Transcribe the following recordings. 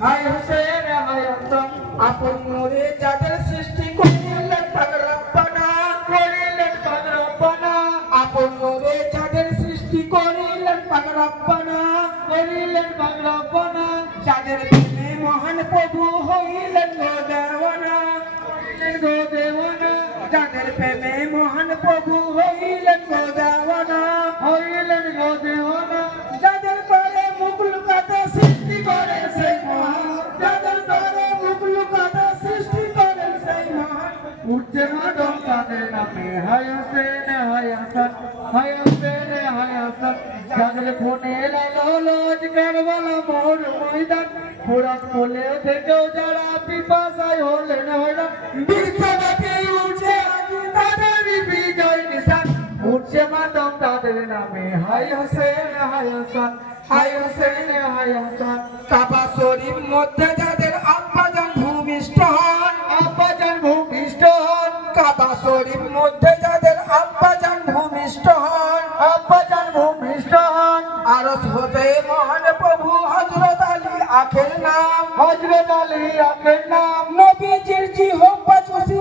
হায় হোসেন হায় হাসান আপন নূরে যাদের সৃষ্টি করিলেন পাক রব্বানা আপন নূরে যাদের সৃষ্টি করিলেন পাক রব্বানা যাদের প্রেমে মহান প্রভু হইলেন গো দেওয়ানা যাদের প্রেমে মহান প্রভু হইলেন গো দেওয়ানা যাদের করে মুখ লুকাতে সৃষ্টি করেন সেই মহান যাদের করে মুখ লুকাতে সৃষ্টি করেন সেই মহান উঠছে মাদম তাদের নামে হায় হোসেন হায় হাসান হায় হোসেন হায় হাসান যাদের ফোনে লালো লজ কারবালা মোর ময়দান পুরাত কোলে থেকেও যারা পিপাসায় হলেন হয়রান বিশ্বব্যাপী উঠছে তাদের বিজয় নিশান উঠছে মাদম তাদের নামে হায় হোসেন হায় হাসান হায় হোসেন হায় হাসান কাবা শরীফ মধ্যে যাদের আব্বাজান ভূমিষ্ঠ হন কাবা শরীফ মধ্যে যাদের আব্বাজান ভূমিষ্ঠ হন আরশ হতে মহান প্রভু হযরত আলী আখের নাম নবীজির জিহ্বা চুষি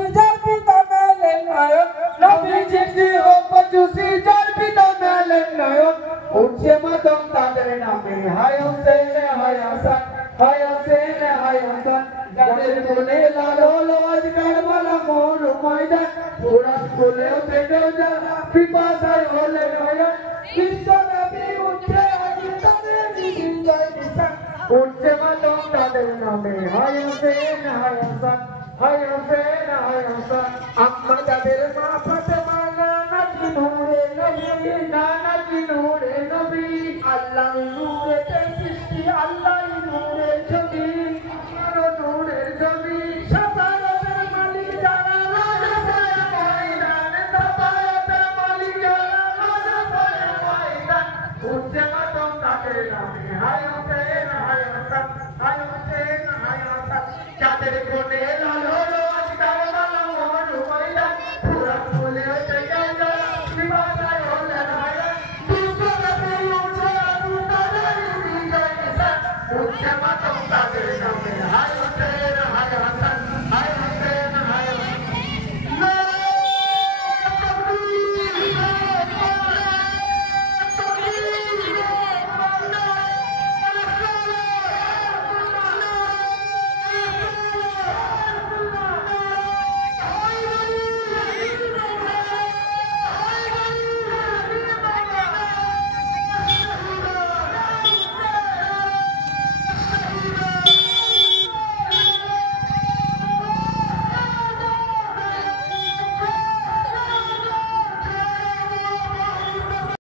যার পিতা মেলেন নায়ক উঠছে মাদম তাদের নামে হায় হোসেন হায় হাসান হায় হোসেন হায় হাসান যাদের কোলে লালো লজ কারবালা মোর ময়দান পুরাত কোলেও থেকেও যারা পিপাসায় হলেন হয়রান বিশ্বব্যাপী উঠছে আজি তাদের বিজয় নিশান উঠছে মাদম তাদের নামে হায় হোসেন হায় হাসান হায় হোসেন হায় হাসান আম্মা যাদের মা ফাতেমা নানাজি নূরে নবী আল্লাহ নূরে সৃষ্টি আল্লাহ নূরে ছবি নূরের ছবি সাফায়াতের মালিক যারা সাফায়াতের মালিক যারা উঠছে মাদম তাদের নামে হায় হোসেন হায় হাসান হায় হোসেন হায় হাসান যাদের কোলে লালো লজ কারবালা মোর ময়দান পুরাত কোলেও থেকেও যারা পিপাসায় হলেন হয়রান বিশ্বব্যাপী উঠছে আজি তাদের বিজয় নিশান উঠছে মাদম তাদের নামে হায় হোসেন